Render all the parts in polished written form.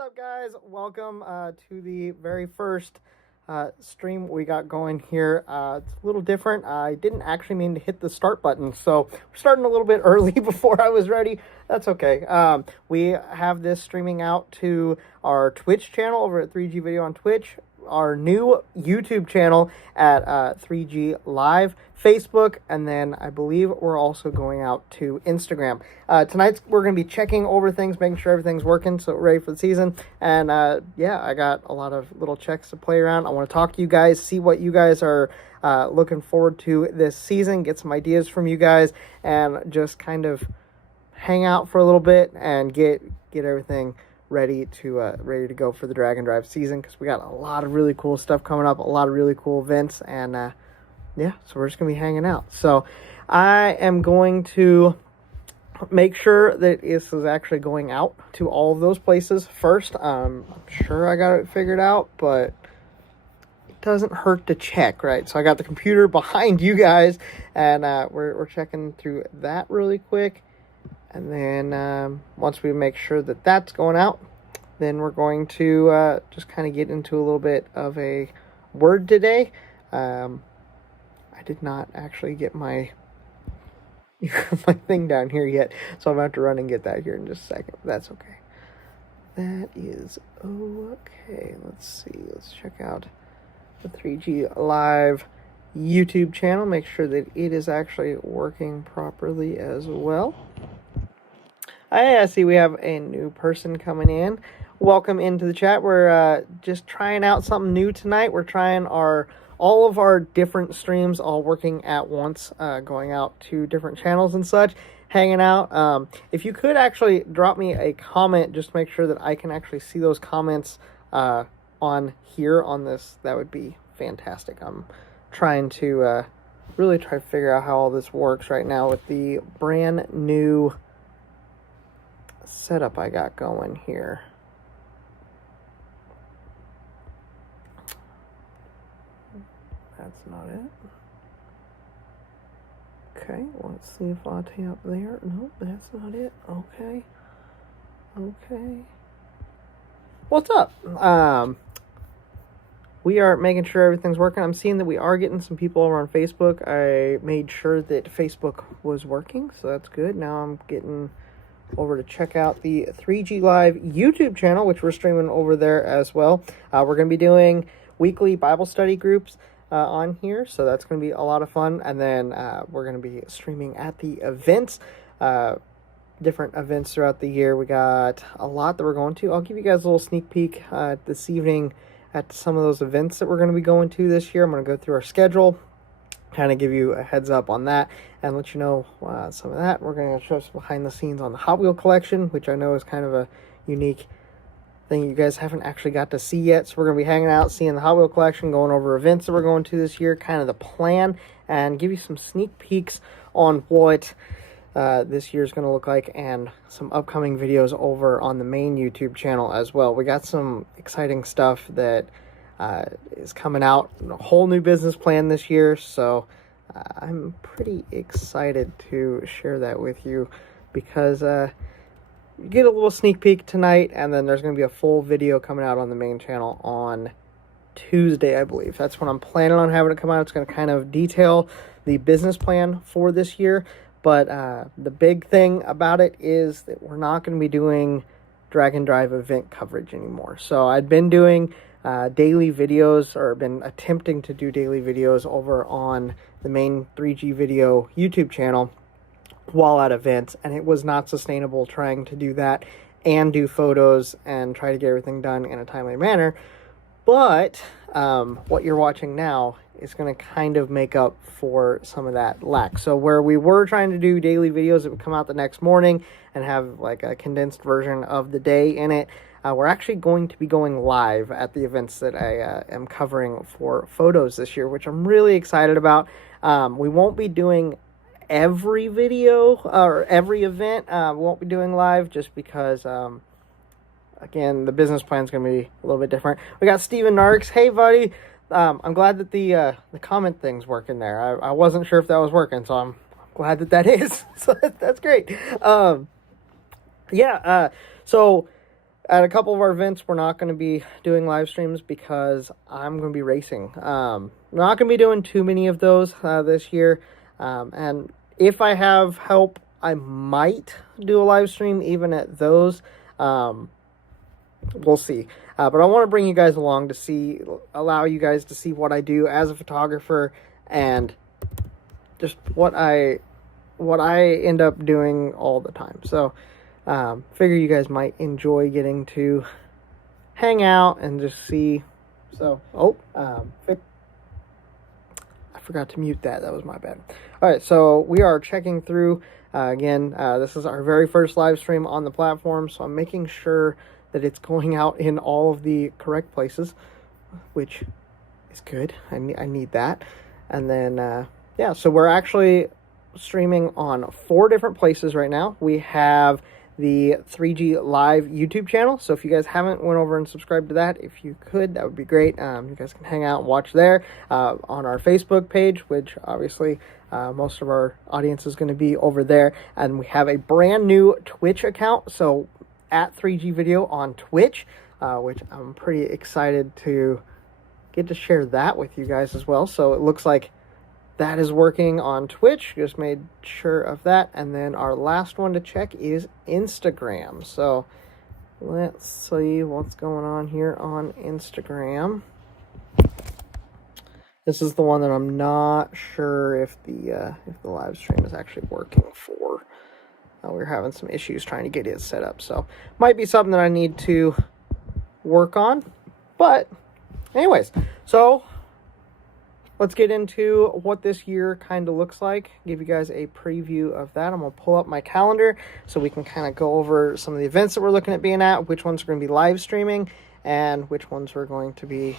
up, guys? Welcome to the very first stream we got going here. It's a little different. I didn't actually mean to hit the start button, so we're starting a little bit early before I was ready. That's okay. We have this streaming out to our Twitch channel over at 3G Video on Twitch, our new YouTube channel at 3G Live, Facebook, and then I believe we're also going out to Instagram. Tonight we're going to be checking over things, making sure everything's working, so we're ready for the season. And yeah, I got a lot of little checks to play around. I want to talk to you guys, see what you guys are looking forward to this season, get some ideas from you guys, and just kind of hang out for a little bit and get everything ready to go for the Drag and Drive season, because we got a lot of really cool stuff coming up, a lot of really cool events, and yeah, so we're just gonna be hanging out. So I am going to make sure that this is actually going out to all of those places first. I'm sure I got it figured out, but it doesn't hurt to check, right? So I got the computer behind you guys, and we're checking through that really quick. And then once we make sure that that's going out, then we're going to just kind of get into a little bit of a word today. I did not actually get my my thing down here yet, so I'm going to have to run and get that here in just a second. That's okay. That is okay. Let's see. Let's check out the 3G Live YouTube channel. Make sure that it is actually working properly as well. I see we have a new person coming in. Welcome into the chat. We're just trying out something new tonight. We're trying all of our different streams all working at once, going out to different channels and such, hanging out. If you could actually drop me a comment, just make sure that I can actually see those comments on here on this, that would be fantastic. I'm trying to really try to figure out how all this works right now with the brand new setup I got going here. That's not it. Okay, let's see if I'll take up there. Nope, that's not it. Okay. What's up? We are making sure everything's working. I'm seeing that we are getting some people over on Facebook. I made sure that Facebook was working, so that's good. Now I'm getting over to check out the 3G Live YouTube channel, which we're streaming over there as well. We're going to be doing weekly Bible study groups on here, so that's going to be a lot of fun. And then we're going to be streaming at the events, different events throughout the year. We got a lot that we're going to. I'll give you guys a little sneak peek this evening at some of those events that we're going to be going to this year. I'm going to go through our schedule, kind of give you a heads up on that and let you know some of that. We're going to show some behind the scenes on the Hot Wheel collection, which I know is kind of a unique thing you guys haven't actually got to see yet. So we're going to be hanging out, seeing the Hot Wheel collection, going over events that we're going to this year, kind of the plan, and give you some sneak peeks on what this year's going to look like, and some upcoming videos over on the main YouTube channel as well. We got some exciting stuff that is coming out, a whole new business plan this year, so I'm pretty excited to share that with you, because you get a little sneak peek tonight, and then there's going to be a full video coming out on the main channel on Tuesday, I believe. That's when I'm planning on having it come out. It's going to kind of detail the business plan for this year, but the big thing about it is that we're not going to be doing Drag and Drive event coverage anymore. So I'd been doing daily videos, or been attempting to do daily videos over on the main 3G Video YouTube channel while at events, and it was not sustainable trying to do that and do photos and try to get everything done in a timely manner. But what you're watching now is going to kind of make up for some of that lack. So where we were trying to do daily videos that would come out the next morning and have like a condensed version of the day in it, we're actually going to be going live at the events that I am covering for photos this year, which I'm really excited about. We won't be doing every video or every event. We won't be doing live, just because again, the business plan is going to be a little bit different. We got Steven Narks. Hey, buddy. I'm glad that the comment thing's working there. I wasn't sure if that was working, so I'm glad that is. So that's great. So at a couple of our events, we're not going to be doing live streams because I'm going to be racing. I'm not going to be doing too many of those this year. And if I have help, I might do a live stream even at those. We'll see. But I want to bring you guys along to allow you guys to see what I do as a photographer and just what I end up doing all the time. So figure you guys might enjoy getting to hang out and just see. So I forgot to mute that. That was my bad. All right, so we are checking through again. This is our very first live stream on the platform, so I'm making sure that it's going out in all of the correct places, which is good. I need that. And then yeah, so we're actually streaming on 4 different places right now. We have the 3G Live YouTube channel. So if you guys haven't went over and subscribed to that, if you could, that would be great. You guys can hang out and watch there. On our Facebook page, which obviously most of our audience is going to be over there. And we have a brand new Twitch account. So at 3G Video on Twitch, which I'm pretty excited to get to share that with you guys as well. So it looks like that is working on Twitch. Just made sure of that. And then our last one to check is Instagram. So let's see what's going on here on Instagram. This is the one that I'm not sure if the live stream is actually working for. We're having some issues trying to get it set up. So might be something that I need to work on. But anyways, so let's get into what this year kind of looks like. Give you guys a preview of that. I'm going to pull up my calendar so we can kind of go over some of the events that we're looking at being at, which ones are going to be live streaming, and which ones are going to be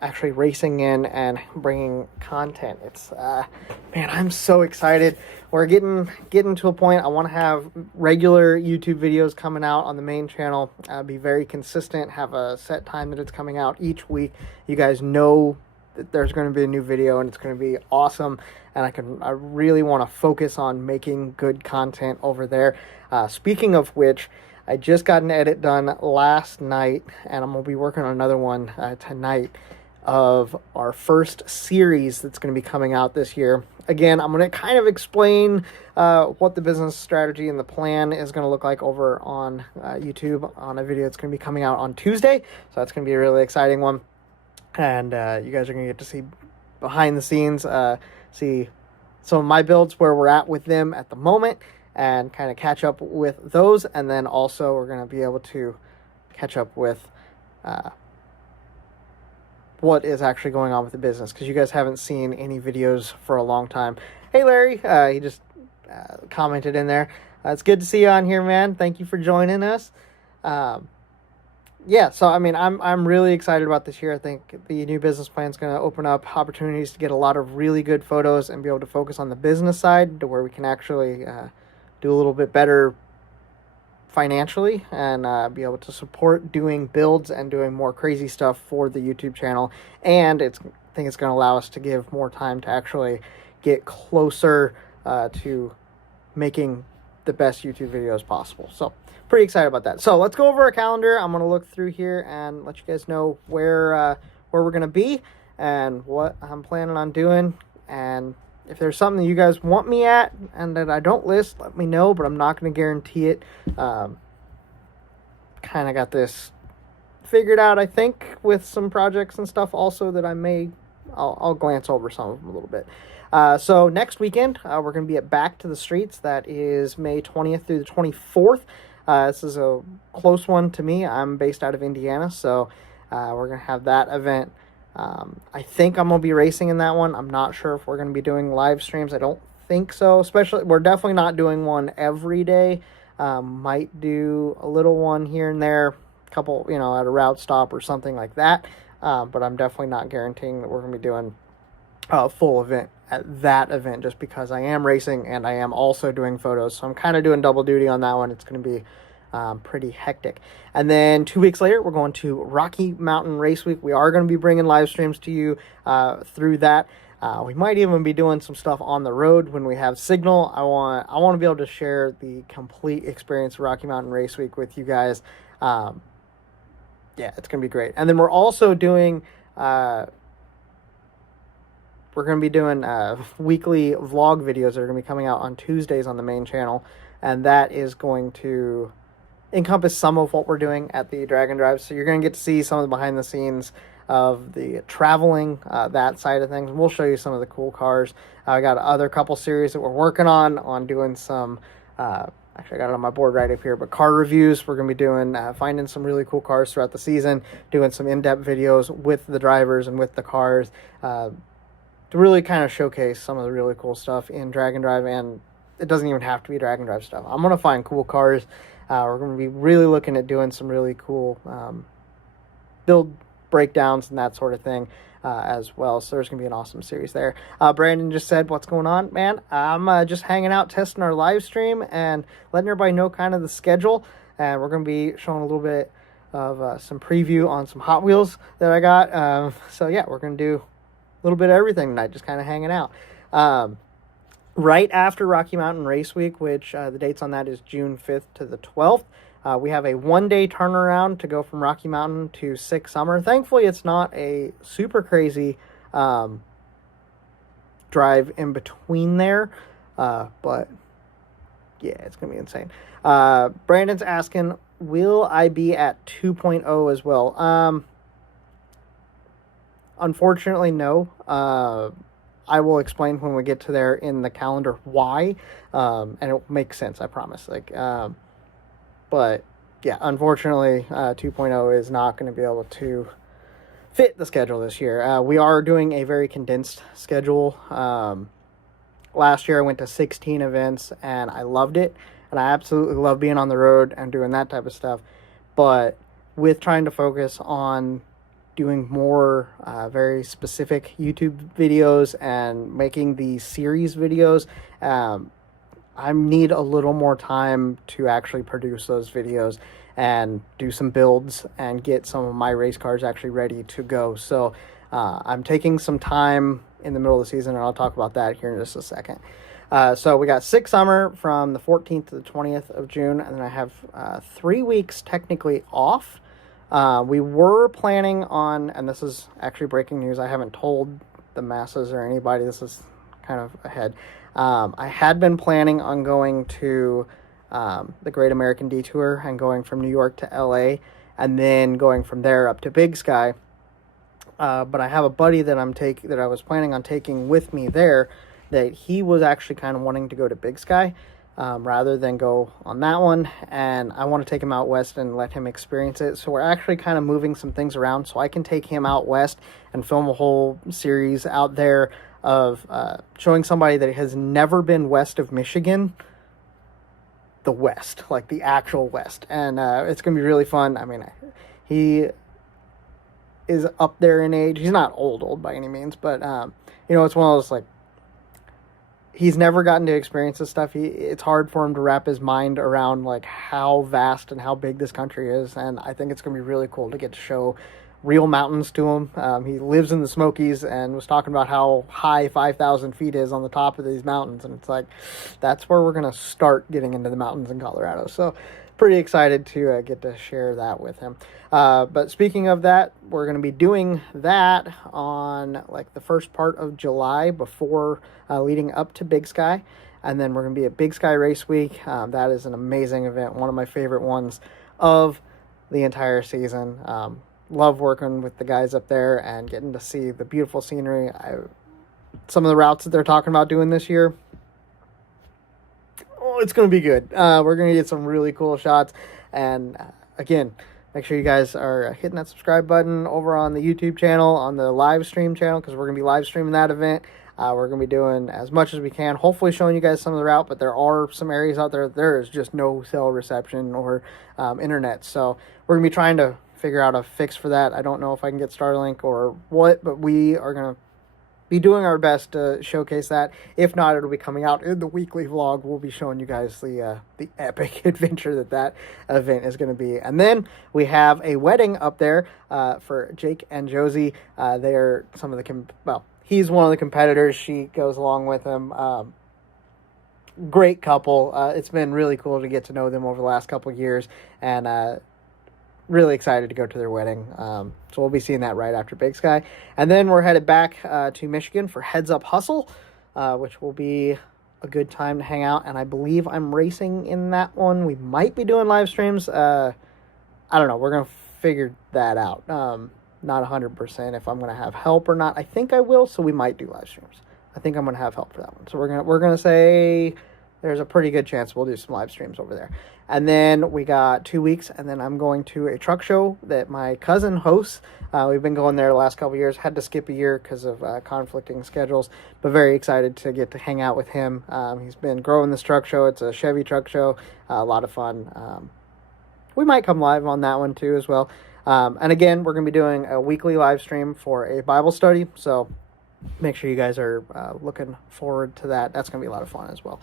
actually racing in and bringing content. It's, man, I'm so excited. We're getting to a point. I want to have regular YouTube videos coming out on the main channel, be very consistent, have a set time that it's coming out each week. You guys know that there's going to be a new video and it's going to be awesome, and I really want to focus on making good content over there. Speaking of which, I just got an edit done last night, and I'm going to be working on another one tonight of our first series that's going to be coming out this year. Again, I'm going to kind of explain what the business strategy and the plan is going to look like over on YouTube on a video that's going to be coming out on Tuesday. So that's going to be a really exciting one. And you guys are going to get to see behind the scenes, see some of my builds, where we're at with them at the moment, and kind of catch up with those. And then also we're going to be able to catch up with what is actually going on with the business, because you guys haven't seen any videos for a long time. Hey, Larry, he just commented in there. It's good to see you on here, man. Thank you for joining us. Yeah, so I mean, I'm really excited about this year. I think the new business plan is going to open up opportunities to get a lot of really good photos and be able to focus on the business side, to where we can actually do a little bit better financially and be able to support doing builds and doing more crazy stuff for the YouTube channel. And I think it's going to allow us to give more time to actually get closer to making the best YouTube videos possible. So pretty excited about that. So let's go over our calendar. I'm going to look through here and let you guys know where we're going to be and what I'm planning on doing. And if there's something that you guys want me at and that I don't list, let me know, but I'm not going to guarantee it. Kind of got this figured out, I think, with some projects and stuff also that I'll glance over some of them a little bit. So next weekend, we're going to be at Back to the Streets. That is May 20th through the 24th. This is a close one to me. I'm based out of Indiana, so we're going to have that event. I think I'm going to be racing in that one. I'm not sure if we're going to be doing live streams. I don't think so. Especially, we're definitely not doing one every day. Might do a little one here and there, couple, at a route stop or something like that. But I'm definitely not guaranteeing that we're going to be doing a full event at that event, just because I am racing and I am also doing photos. So I'm kind of doing double duty on that one. It's going to be pretty hectic. And then 2 weeks later, we're going to Rocky Mountain Race Week. We are going to be bringing live streams to you through that. We might even be doing some stuff on the road when we have signal. I want to be able to share the complete experience of Rocky Mountain Race Week with you guys. Yeah, it's going to be great. And then we're also doing weekly vlog videos that are going to be coming out on Tuesdays on the main channel, and that is going to encompass some of what we're doing at the Drag and Drive. So you're going to get to see some of the behind the scenes of the traveling, that side of things. We'll show you some of the cool cars. I got other couple series that we're working on doing some, actually I got it on my board right up here, but car reviews. We're going to be doing, finding some really cool cars throughout the season, doing some in-depth videos with the drivers and with the cars, to really kind of showcase some of the really cool stuff in Drag and Drive. And it doesn't even have to be Drag and Drive stuff. I'm going to find cool cars. We're going to be really looking at doing some really cool build breakdowns and that sort of thing as well. So there's going to be an awesome series there. Brandon just said, what's going on, man? I'm just hanging out, testing our live stream and letting everybody know kind of the schedule. And we're going to be showing a little bit of some preview on some Hot Wheels that I got. So yeah, we're going to do a little bit of everything tonight, just kind of hanging out. Right after Rocky Mountain Race Week, which the dates on that is June 5th to the 12th, we have a one-day turnaround to go from Rocky Mountain to Six Summer. Thankfully, it's not a super crazy drive in between there, but yeah, it's going to be insane. Brandon's asking, will I be at 2.0 as well? Unfortunately, no. I will explain when we get to there in the calendar why, and it will make sense, I promise. But yeah, unfortunately, 2.0 is not going to be able to fit the schedule this year. We are doing a very condensed schedule. Last year I went to 16 events and I loved it, and I absolutely love being on the road and doing that type of stuff. But with trying to focus on doing more very specific YouTube videos and making the series videos, I need a little more time to actually produce those videos and do some builds and get some of my race cars actually ready to go. So I'm taking some time in the middle of the season, and I'll talk about that here in just a second. So we got Six Summer from the 14th to the 20th of June, and then I have 3 weeks technically off. We were planning on, and this is actually breaking news, I haven't told the masses or anybody, this is kind of ahead. I had been planning on going to the Great American Detour and going from New York to LA and then going from there up to Big Sky. But I have a buddy that I was planning on taking with me there, that he was actually kind of wanting to go to Big Sky rather than go on that one, and I want to take him out west and let him experience it. So we're actually kind of moving some things around so I can take him out west and film a whole series out there of showing somebody that has never been west of Michigan, the West, like the actual West. And it's going to be really fun. I mean, he is up there in age. He's not old by any means, but it's one of those, like, he's never gotten to experience this stuff. It's hard for him to wrap his mind around like how vast and how big this country is. And I think it's going to be really cool to get to show real mountains to him. He lives in the Smokies and was talking about how high 5,000 feet is on the top of these mountains. And it's like, that's where we're going to start getting into the mountains in Colorado. So pretty excited to get to share that with him. But speaking of that, we're going to be doing that on like the first part of July before leading up to Big Sky. And then we're going to be at Big Sky Race Week. That is an amazing event. One of my favorite ones of the entire season. Love working with the guys up there and getting to see the beautiful scenery. Some of the routes that they're talking about doing this year, it's going to be good. We're going to get some really cool shots. And again, make sure you guys are hitting that subscribe button over on the YouTube channel, on the live stream channel, because we're going to be live streaming that event. We're going to be doing as much as we can, hopefully showing you guys some of the route, but there are some areas out there, there is just no cell reception or internet. So we're going to be trying to figure out a fix for that. I don't know if I can get Starlink or what, but we are going to be doing our best to showcase that. If not, it'll be coming out in the weekly vlog. We'll be showing you guys the epic adventure that event is going to be. And then we have a wedding up there for Jake and Josie. They are some of the he's one of the competitors. She goes along with him. Great couple. It's been really cool to get to know them over the last couple of years, and really excited to go to their wedding. So we'll be seeing that right after Big Sky. And then we're headed back to Michigan for Heads Up Hustle, which will be a good time to hang out. And I believe I'm racing in that one. We might be doing live streams. I don't know. We're going to figure that out. Not 100% if I'm going to have help or not. I think I will, so we might do live streams. I think I'm going to have help for that one. So we're gonna say there's a pretty good chance we'll do some live streams over there. And then we got 2 weeks, and then I'm going to a truck show that my cousin hosts. We've been going there the last couple of years. Had to skip a year because of conflicting schedules, but very excited to get to hang out with him. He's been growing this truck show. It's a Chevy truck show. A lot of fun. We might come live on that one too as well. And again, we're going to be doing a weekly live stream for a Bible study. So make sure you guys are looking forward to that. That's going to be a lot of fun as well.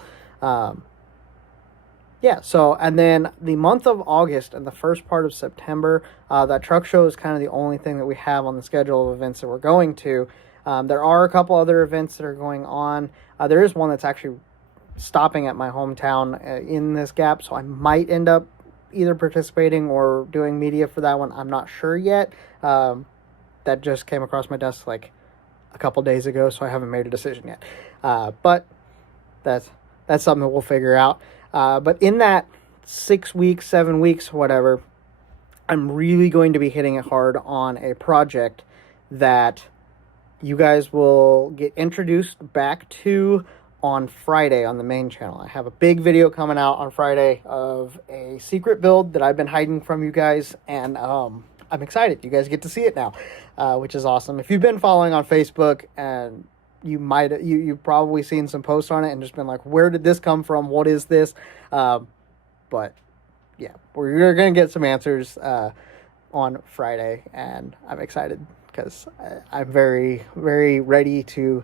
So, and then the month of August and the first part of September, that truck show is kind of the only thing that we have on the schedule of events that we're going to. There are a couple other events that are going on. There is one that's actually stopping at my hometown in this gap, so I might end up either participating or doing media for that one. I'm not sure yet. That just came across my desk like a couple days ago, so I haven't made a decision yet. But that's something that we'll figure out. But in that 6 weeks, 7 weeks, whatever, I'm really going to be hitting it hard on a project that you guys will get introduced back to on Friday on the main channel. I have a big video coming out on Friday of a secret build that I've been hiding from you guys, and I'm excited. You guys get to see it now, which is awesome. If you've been following on Facebook, and you've probably seen some posts on it and just been like, where did this come from? What is this? But yeah, we're going to get some answers on Friday, and I'm excited because I'm very, very ready to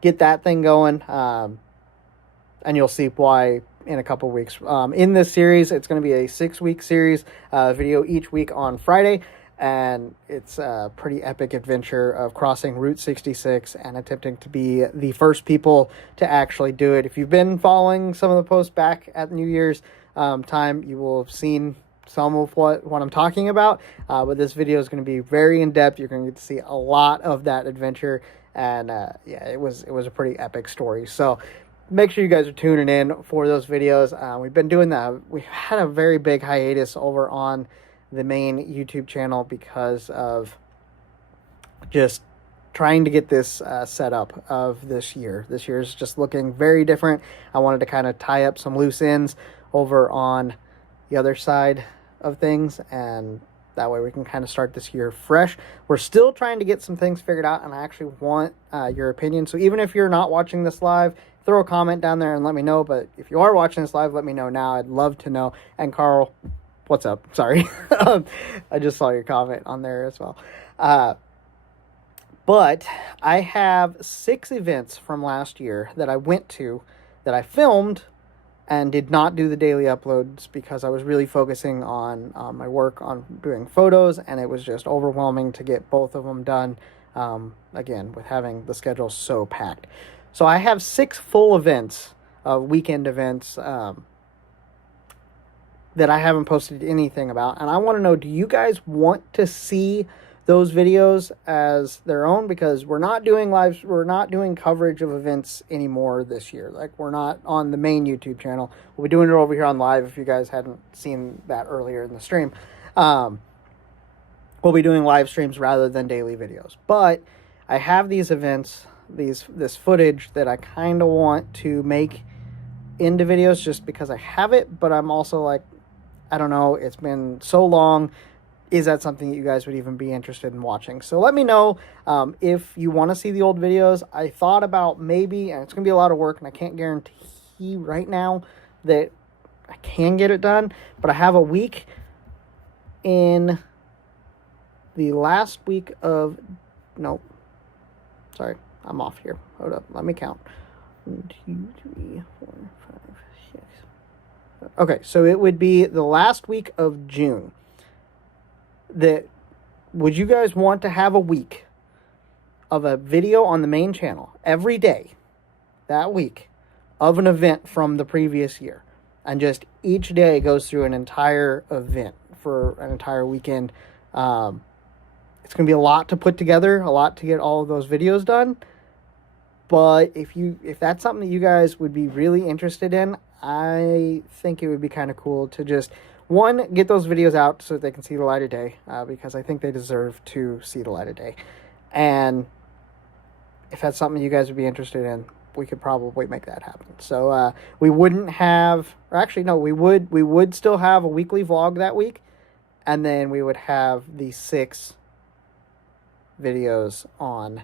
get that thing going. And you'll see why in a couple weeks. In this series, it's going to be a 6-week series, video each week on Friday. And it's a pretty epic adventure of crossing Route 66 and attempting to be the first people to actually do it. If you've been following some of the posts back at New Year's time, you will have seen some of what I'm talking about. But this video is going to be very in-depth. You're going to get to see a lot of that adventure. And it was a pretty epic story. So make sure you guys are tuning in for those videos. We've been doing that. We've had a very big hiatus over on the main YouTube channel because of just trying to get this set up of this year. This year is just looking very different. I wanted to kind of tie up some loose ends over on the other side of things, and that way we can kind of start this year fresh. We're still trying to get some things figured out, and I actually want your opinion. So even if you're not watching this live, throw a comment down there and let me know. But if you are watching this live, let me know now. I'd love to know. And Carl, what's up? Sorry. I just saw your comment on there as well. But I have 6 events from last year that I went to that I filmed and did not do the daily uploads because I was really focusing on my work on doing photos, and it was just overwhelming to get both of them done, again, with having the schedule so packed. So I have 6 full events, weekend events, that I haven't posted anything about. And I want to know, do you guys want to see those videos as their own? Because we're not doing lives, we're not doing coverage of events anymore this year. Like, we're not on the main YouTube channel. We'll be doing it over here on live if you guys hadn't seen that earlier in the stream. We'll be doing live streams rather than daily videos. But I have these events, this footage that I kind of want to make into videos just because I have it, but I'm also like, I don't know, it's been so long. Is that something that you guys would even be interested in watching? So let me know if you want to see the old videos. I thought about maybe, and it's going to be a lot of work, and I can't guarantee right now that I can get it done, but I have a week in the last week of, nope, sorry, I'm off here. Hold up, let me count. 1, 2, 3, 4, 5, 6. Okay, so it would be the last week of June. Would you guys want to have a week of a video on the main channel every day that week of an event from the previous year. And just each day goes through an entire event for an entire weekend. It's going to be a lot to put together, a lot to get all of those videos done. But if that's something that you guys would be really interested in, I think it would be kind of cool to just, one, get those videos out so that they can see the light of day, because I think they deserve to see the light of day. And if that's something you guys would be interested in, we could probably make that happen. So we wouldn't have, or actually no, we would still have a weekly vlog that week, and then we would have the 6 videos on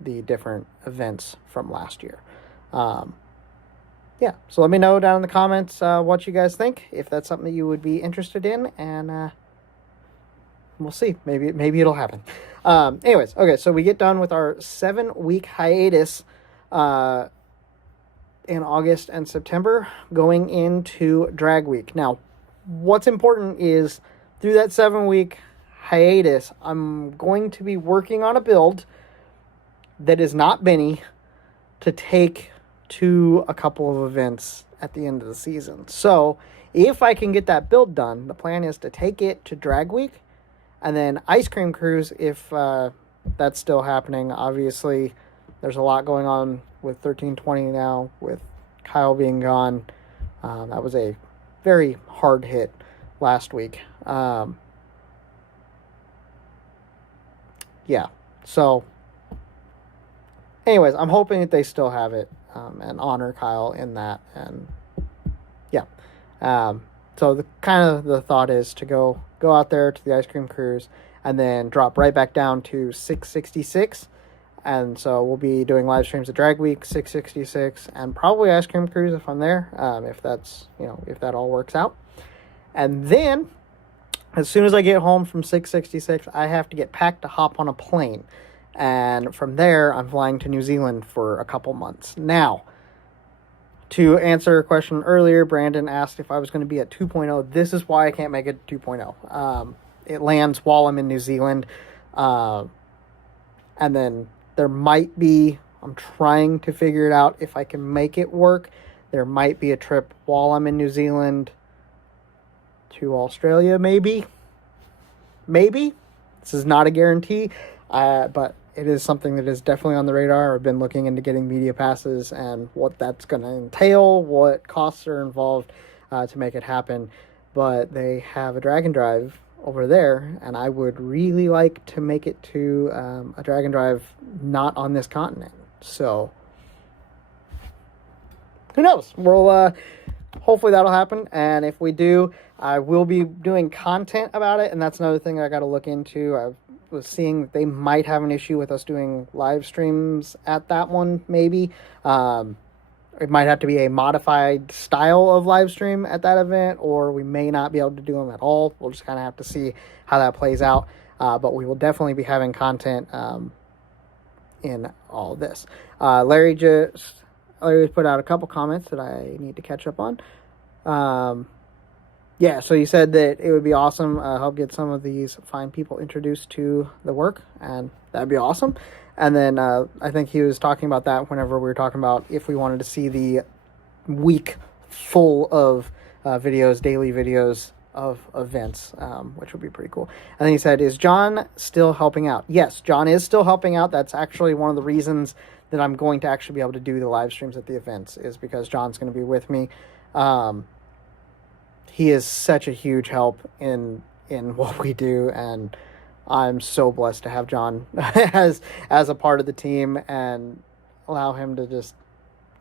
the different events from last year. Yeah, so let me know down in the comments what you guys think, if that's something that you would be interested in, and we'll see. Maybe it'll happen. Anyways, okay, so we get done with our 7-week hiatus in August and September, going into Drag Week. Now, what's important is through that 7-week hiatus, I'm going to be working on a build that is not Benny to take to a couple of events at the end of the season. So if I can get that build done, the plan is to take it to Drag Week, and then Ice Cream Cruise, if that's still happening. Obviously, there's a lot going on with 1320 now, with Kyle being gone. That was a very hard hit last week. Yeah, so anyways, I'm hoping that they still have it and honor Kyle in that. And yeah, so the thought is to go out there to the Ice Cream Cruise and then drop right back down to 666. And so we'll be doing live streams at Drag Week, 666, and probably Ice Cream Cruise if I'm there, if that all works out. And then as soon as I get home from 666, I have to get packed to hop on a plane. And from there, I'm flying to New Zealand for a couple months. Now, to answer a question earlier, Brandon asked if I was going to be at 2.0. This is why I can't make it 2.0. It lands while I'm in New Zealand. And then there might be, I'm trying to figure it out if I can make it work. There might be a trip while I'm in New Zealand to Australia, maybe. This is not a guarantee, but it is something that is definitely on the radar. I've been looking into getting media passes and what that's going to entail, what costs are involved to make it happen. But they have a Dragon Drive over there, and I would really like to make it to a Dragon Drive not on this continent. So who knows? We'll hopefully that'll happen, and if we do, I will be doing content about it. And that's another thing I got to look into. I was seeing that they might have an issue with us doing live streams at that one. Maybe it might have to be a modified style of live stream at that event, or we may not be able to do them at all. We'll just kind of have to see how that plays out. But we will definitely be having content in all this. Larry put out a couple comments that I need to catch up on. Yeah, so you said that it would be awesome, help get some of these fine people introduced to the work, and that'd be awesome. And then I think he was talking about that whenever we were talking about if we wanted to see the week full of videos, daily videos of events, which would be pretty cool. And then he said, is John still helping out? Yes, John is still helping out. That's actually one of the reasons that I'm going to actually be able to do the live streams at the events, is because John's going to be with me. He is such a huge help in what we do, and I'm so blessed to have John as a part of the team and allow him to just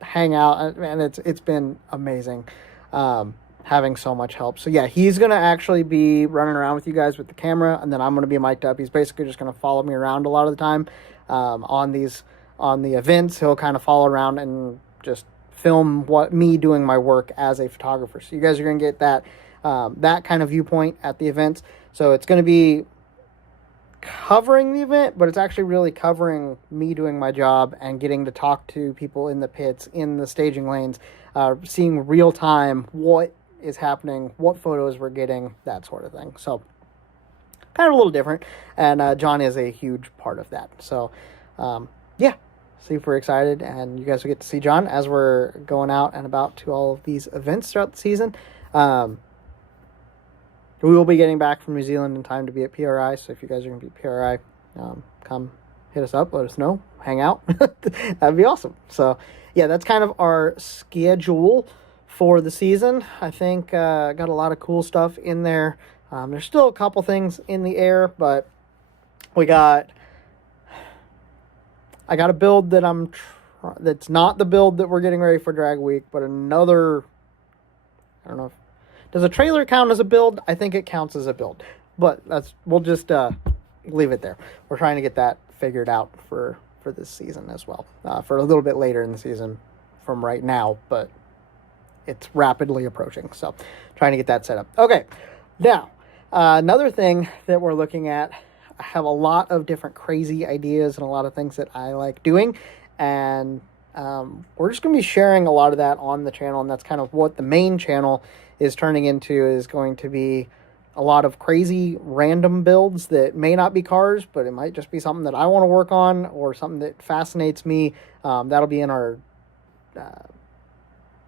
hang out. And it's been amazing having so much help. So yeah, he's going to actually be running around with you guys with the camera, and then I'm going to be mic'd up. He's basically just going to follow me around a lot of the time on the events. He'll kind of follow around and just film me doing my work as a photographer. So you guys are going to get that kind of viewpoint at the events. So it's going to be covering the event, but it's actually really covering me doing my job and getting to talk to people in the pits, in the staging lanes, seeing real time what is happening, what photos we're getting, that sort of thing. So kind of a little different. And John is a huge part of that. So, yeah, super excited. And you guys will get to see John as we're going out and about to all of these events throughout the season. We will be getting back from New Zealand in time to be at PRI. So if you guys are going to be at PRI, come hit us up, let us know, hang out. That'd be awesome. So yeah, that's kind of our schedule for the season. I think got a lot of cool stuff in there. There's still a couple things in the air, but I got a build that that's not the build that we're getting ready for Drag Week, but another, I don't know if, does a trailer count as a build? I think it counts as a build, but we'll just leave it there. We're trying to get that figured out for this season as well, for a little bit later in the season from right now, but it's rapidly approaching, so trying to get that set up. Okay, now another thing that we're looking at, I have a lot of different crazy ideas and a lot of things that I like doing, and we're just going to be sharing a lot of that on the channel, and that's kind of what the main channel is turning into, is going to be a lot of crazy random builds that may not be cars, but it might just be something that I want to work on or something that fascinates me. That'll be in our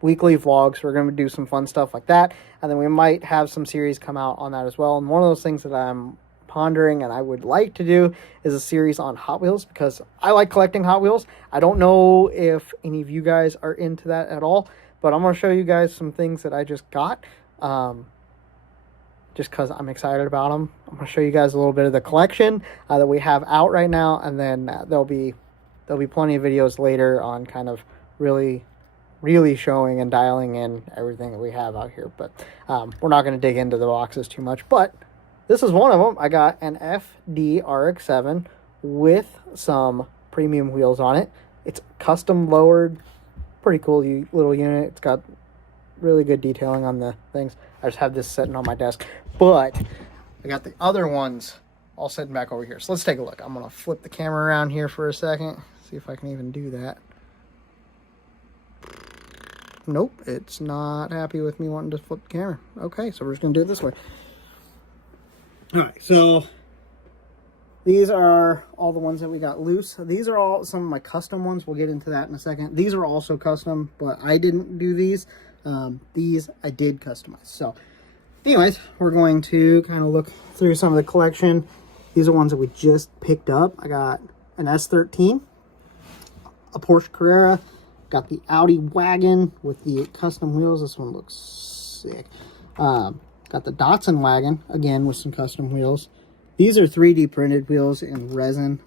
weekly vlogs. We're going to do some fun stuff like that, and then we might have some series come out on that as well. And one of those things that I'm pondering and I would like to do is a series on Hot Wheels, because I like collecting Hot Wheels. I don't know if any of you guys are into that at all, but I'm going to show you guys some things that I just got, just because I'm excited about them. I'm going to show you guys a little bit of the collection that we have out right now, and then there'll be plenty of videos later on kind of really showing and dialing in everything that we have out here. But we're not going to dig into the boxes too much, but this is one of them. I got an FD RX-7 with some premium wheels on it. It's custom lowered. Pretty cool little unit. It's got really good detailing on the things. I just have this sitting on my desk. But I got the other ones all sitting back over here. So let's take a look. I'm going to flip the camera around here for a second. See if I can even do that. Nope, it's not happy with me wanting to flip the camera. Okay, so we're just going to do it this way. Alright, so these are all the ones that we got loose. These are all some of my custom ones. We'll get into that in a second. These are also custom, but I didn't do these. These I did customize. So anyways, we're going to kind of look through some of the collection. These are ones that we just picked up. I got an S13, a Porsche Carrera, got the Audi wagon with the custom wheels. This one looks sick. Got the Datsun wagon, again, with some custom wheels. These are 3D printed wheels in resin.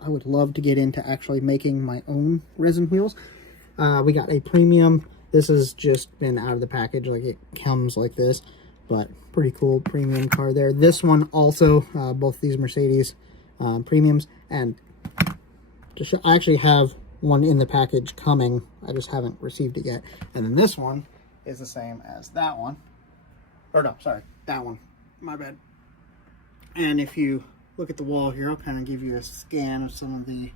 I would love to get into actually making my own resin wheels. We got a premium. This has just been out of the package. Like, it comes like this, but pretty cool premium car there. This one also, both these Mercedes premiums. And I actually have one in the package coming. I just haven't received it yet. And then this one is the same as that one. Or no, sorry, that one. My bad. And if you look at the wall here, I'll kind of give you a scan of some of the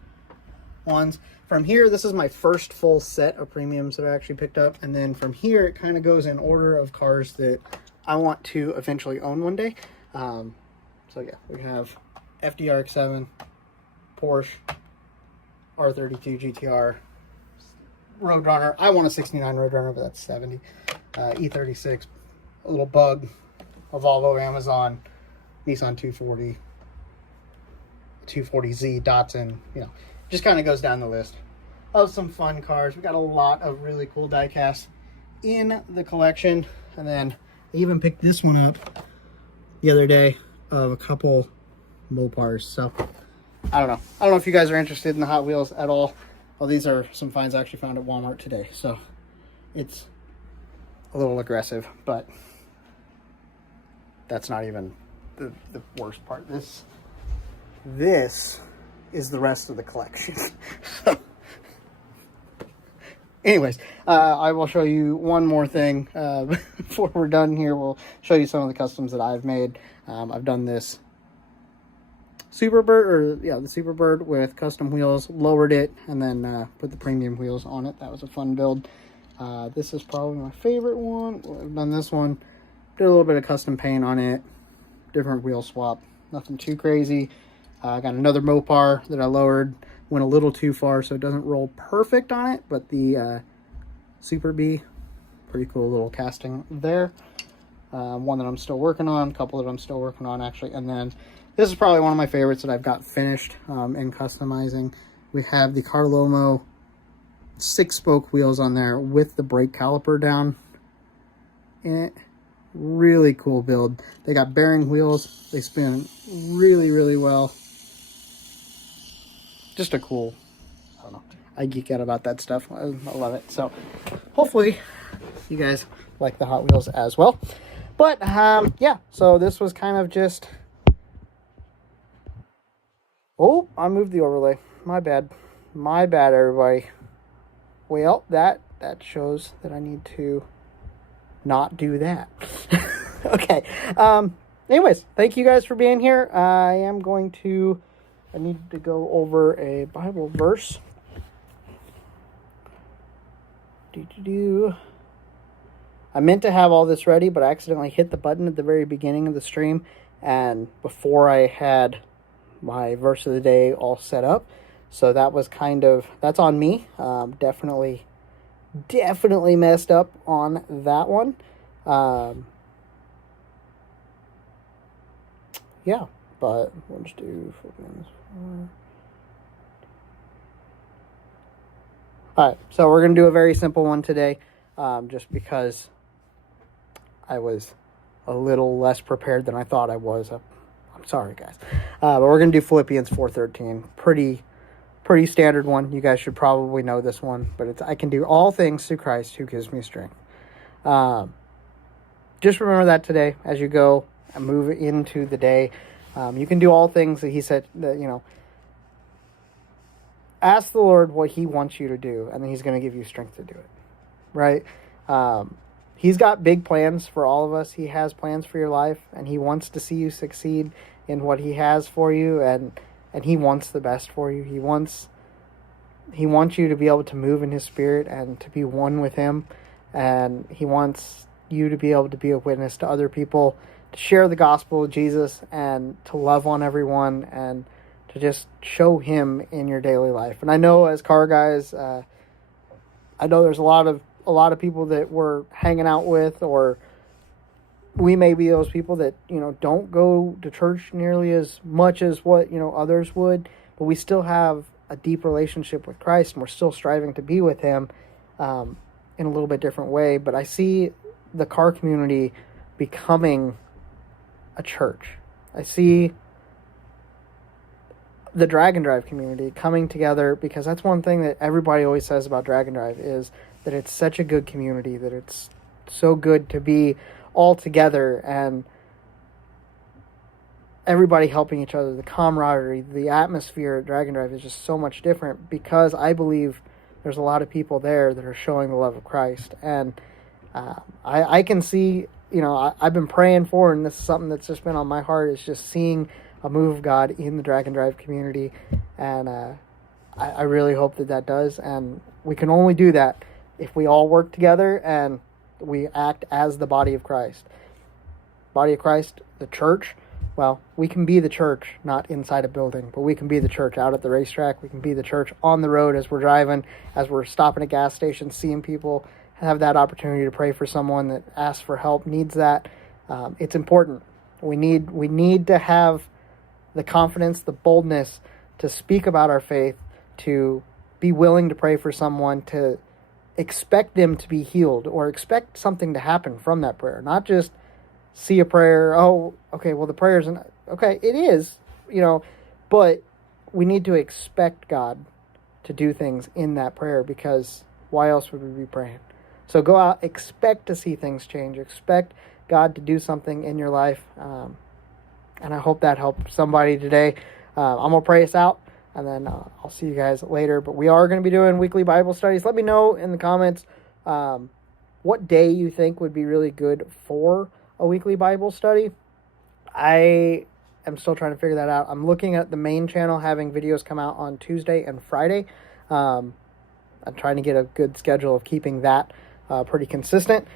ones. From here, this is my first full set of premiums that I actually picked up. And then from here, it kind of goes in order of cars that I want to eventually own one day. So yeah, we have FDRX-7, Porsche, R32 GTR, Roadrunner. I want a 69 Roadrunner, but that's 70. E36, a little bug, a Volvo Amazon, Nissan 240, 240Z, Datsun, you know, just kind of goes down the list of some fun cars. We got a lot of really cool die-casts in the collection. And then I even picked this one up the other day of a couple Mopars. So I don't know if you guys are interested in the Hot Wheels at all. Well, these are some finds I actually found at Walmart today. So it's a little aggressive, but that's not even the worst part. This is the rest of the collection. So anyways, I will show you one more thing before we're done here. We'll show you some of the customs that I've made. I've done this Superbird, the Superbird with custom wheels, lowered it, and then put the premium wheels on it. That was a fun build. This is probably my favorite one. I've done this one, did a little bit of custom paint on it, different wheel swap. Nothing too crazy. I got another Mopar that I lowered. Went a little too far, so it doesn't roll perfect on it. But the Super B, pretty cool little casting there. One that I'm still working on. A couple that I'm still working on, actually. And then this is probably one of my favorites that I've got finished in customizing. We have the Carlomo 6-spoke wheels on there with the brake caliper down in it. Really cool build. They got bearing wheels. They spin really, really well. Just a cool, I don't know. I geek out about that stuff. I love it. So hopefully you guys like the Hot Wheels as well. But yeah, so this was kind of just... Oh, I moved the overlay. My bad. My bad, everybody. Well, that shows that I need to not do that. Okay. Anyways, thank you guys for being here. I need to go over a Bible verse. I meant to have all this ready, but I accidentally hit the button at the very beginning of the stream, and before I had my verse of the day all set up. So that was that's on me. Definitely messed up on that one. Yeah, but we'll just do Philippians 4. Alright, so we're going to do a very simple one today, just because I was a little less prepared than I thought I was. I'm sorry, guys. But we're going to do Philippians 4:13. Pretty standard one. You guys should probably know this one, but I can do all things through Christ who gives me strength. Just remember that today as you go and move into the day. You can do all things that he said, that, ask the Lord what he wants you to do, and then he's going to give you strength to do it, right? He's got big plans for all of us. He has plans for your life, and he wants to see you succeed in what he has for you, and he wants the best for you. He wants you to be able to move in his spirit and to be one with him, and he wants you to be able to be a witness to other people, to share the gospel of Jesus, and to love on everyone, and to just show him in your daily life. And I know as car guys, I know there's a lot of people that we're hanging out with, or we may be those people that, don't go to church nearly as much as what, others would, but we still have a deep relationship with Christ, and we're still striving to be with him in a little bit different way. But I see the car community becoming a church. I see the Drag and Drive community coming together, because that's one thing that everybody always says about Drag and Drive, is that it's such a good community, that it's so good to be all together and everybody helping each other. The camaraderie, the atmosphere at Drag and Drive is just so much different, because I believe there's a lot of people there that are showing the love of Christ. And I can see, I've been praying for, and this is something that's just been on my heart, is just seeing a move of God in the Drag and Drive community. And I really hope that does. And we can only do that if we all work together and we act as the body of Christ. Body of Christ, the church. Well, we can be the church, not inside a building, but we can be the church out at the racetrack. We can be the church on the road as we're driving, as we're stopping at gas stations, seeing people, have that opportunity to pray for someone that asks for help, needs that. It's important. We need to have the confidence, the boldness to speak about our faith, to be willing to pray for someone, to expect them to be healed, or expect something to happen from that prayer. Not just see a prayer, oh, okay, well, the prayer isn't, okay, it is, but we need to expect God to do things in that prayer, because why else would we be praying? So go out, expect to see things change, expect God to do something in your life, and I hope that helped somebody today. I'm going to pray us out, and then I'll see you guys later. But we are going to be doing weekly Bible studies. Let me know in the comments what day you think would be really good for a weekly Bible study. I am still trying to figure that out. I'm looking at the main channel having videos come out on Tuesday and Friday. I'm trying to get a good schedule of keeping that pretty consistent.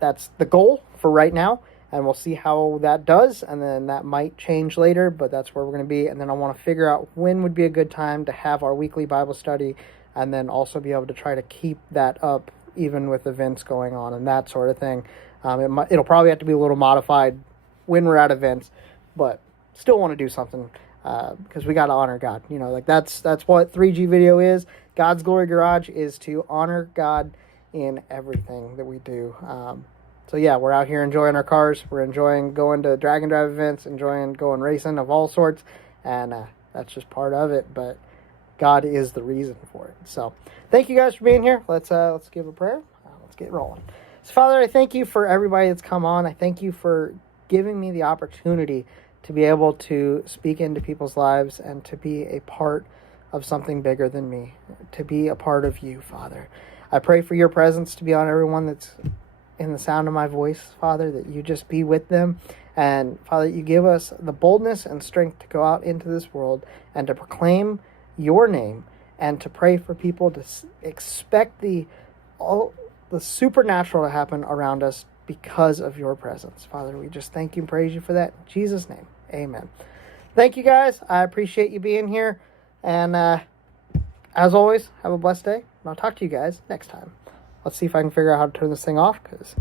That's the goal for right now. and we'll see how that does, and then that might change later, but that's where we're going to be. And then I want to figure out when would be a good time to have our weekly Bible study, and then also be able to try to keep that up even with events going on and that sort of thing. It'll probably have to be a little modified when we're at events, but still want to do something because we got to honor God. You know, like that's what 3G Video is. God's Glory Garage is to honor God in everything that we do. So yeah, we're out here enjoying our cars. We're enjoying going to drag and drive events, enjoying going racing of all sorts, and that's just part of it. But God is the reason for it. So thank you guys for being here. Let's give a prayer. Let's get rolling. So Father, I thank you for everybody that's come on. I thank you for giving me the opportunity to be able to speak into people's lives and to be a part of something bigger than me, to be a part of you, Father. I pray for your presence to be on everyone that's in the sound of my voice, Father, that you just be with them. And Father, you give us the boldness and strength to go out into this world and to proclaim your name and to pray for people to expect the supernatural to happen around us because of your presence. Father, we just thank you and praise you for that. In Jesus' name, amen. Thank you guys. I appreciate you being here. And as always, have a blessed day. And I'll talk to you guys next time. Let's see if I can figure out how to turn this thing off, because